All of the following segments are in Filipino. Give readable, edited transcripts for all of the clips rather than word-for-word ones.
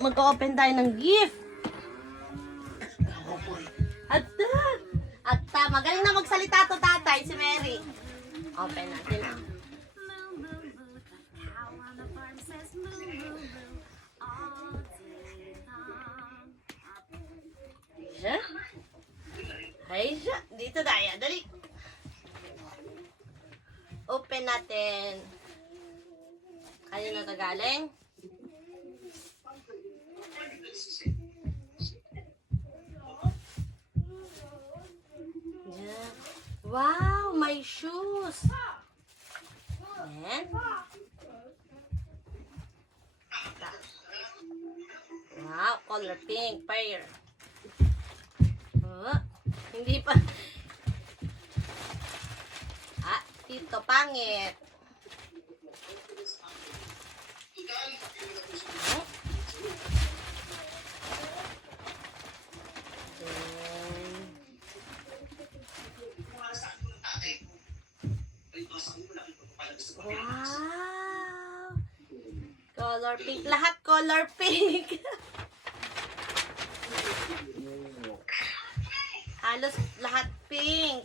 mag-open tayo ng gift. At magaling na magsalita to tatay, si Mary. Open natin ah. Siya? Ay siya. Dito tayo. Dali. Open natin. Kanino na galing? Yeah. Wow, my shoes. And wow, color pink pair. Hindi pa. Ito pangit. Wow! Color pink. Lahat color pink. Halos lahat pink.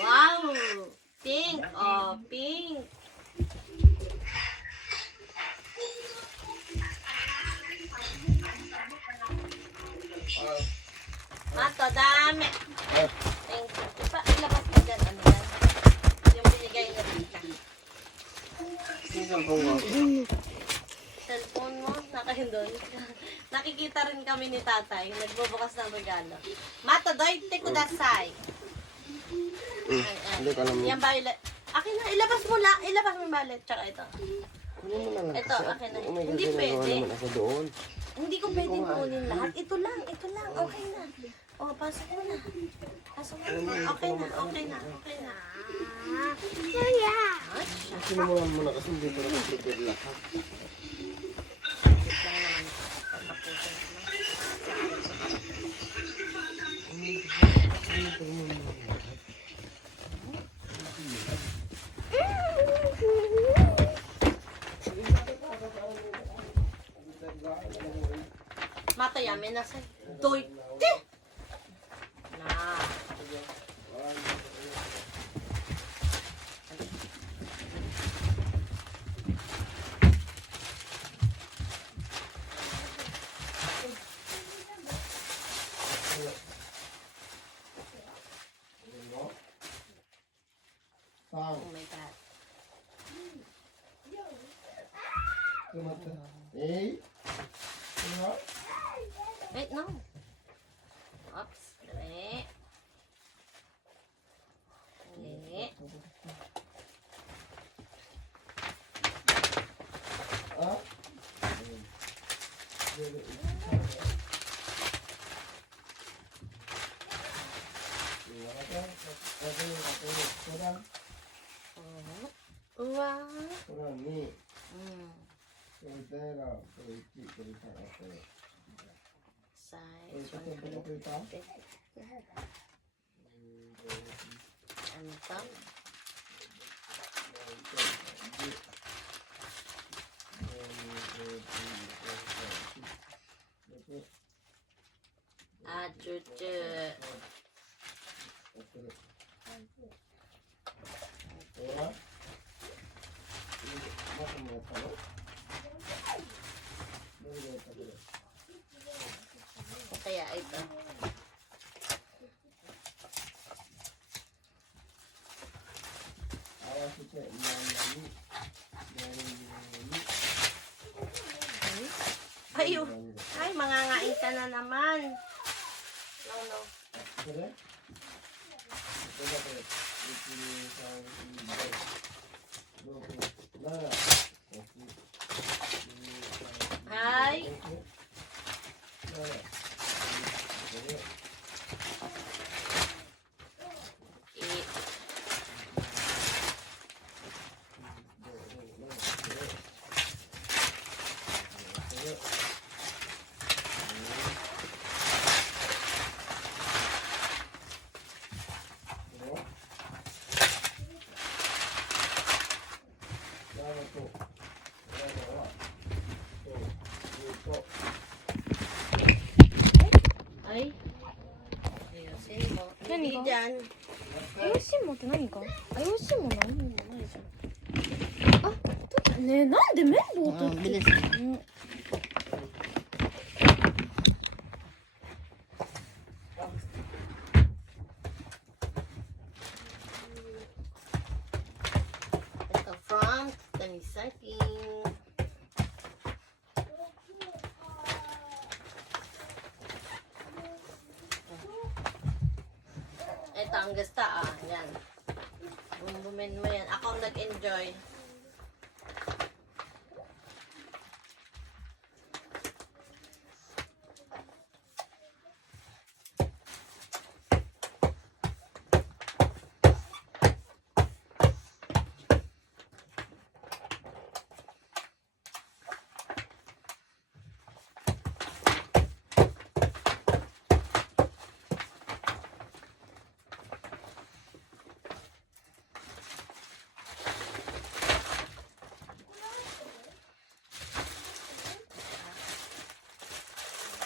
Wow! Pink. Oh, pink. Mato, dami. Thank you. Ipa, ilabas mo dyan. Ano yan? Yung binigay na dito. Cellphone mo? Nakahindol. Nakikita rin kami ni tatay. Nagbubukas ng regalo. Mato, doite kudasai. Hindi ka alam mo. Yan violet. Akin na, ilabas mo lang. Ilabas mo yung violet. Tsaka ito. Ano mo na lang Ito, kasi, akin na. oh my God, Hindi ginagawa pwede. naman ako doon. Hindi ko pwedeng kunin lahat. Ito lang. Okay na. Oh, pasok mo na. Pasok mo na. Okay na. Okay na. Kuya! Sinubukan mo na kasi hindi ko na prepare lahat. Sakit lang naman. Tatapusin Mata yamin na sa doite. Na. Oh my God. Wait, no. Oops. Dali. Dali. Wow. Size 150. Ano to? Chuchu. Kaya ito. Ayo. Ay, mangangain ka na naman. No. Ay. Ito. Dalawa. Ito. Dito. Ay. Ayusin mo. Yan, Hindi ikaw. dyan. 美味しいもんって何か美味しいもん何もないじゃんあ、取ったねなんで綿棒取ってbilis. うん Ito front. Tanisaking. Ito ang gasta Yan. Bumbumin mo yan. Ako ang nag-enjoy.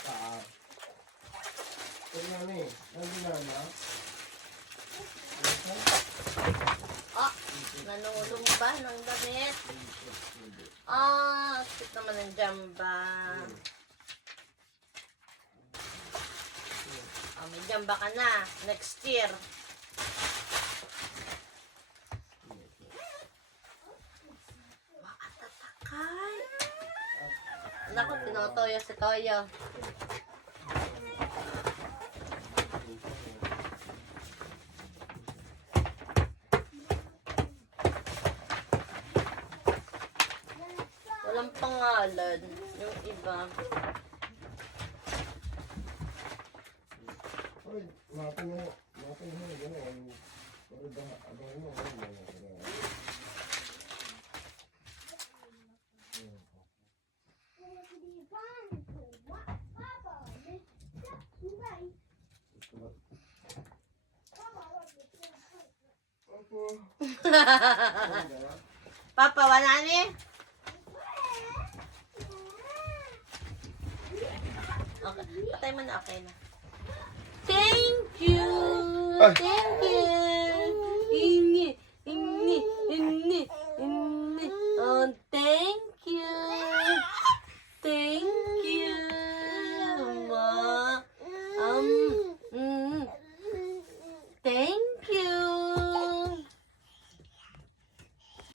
Taas. Tingnan eh. Nandiyan na. Nanulumba ng damit. Cute naman ng jamba. May jamba ka na. Next year. Makatatakay. Naku, tinotoyo si Toyo. Walang pangalan. Yung iba. Uy, natin mo. Natin mo. Gano'n. Pero abang mo. Papa, wala ni? Okay. Patay mo na, okay na. Thank you! Ay. Thank you! Inni! Inni! Inni! Inni!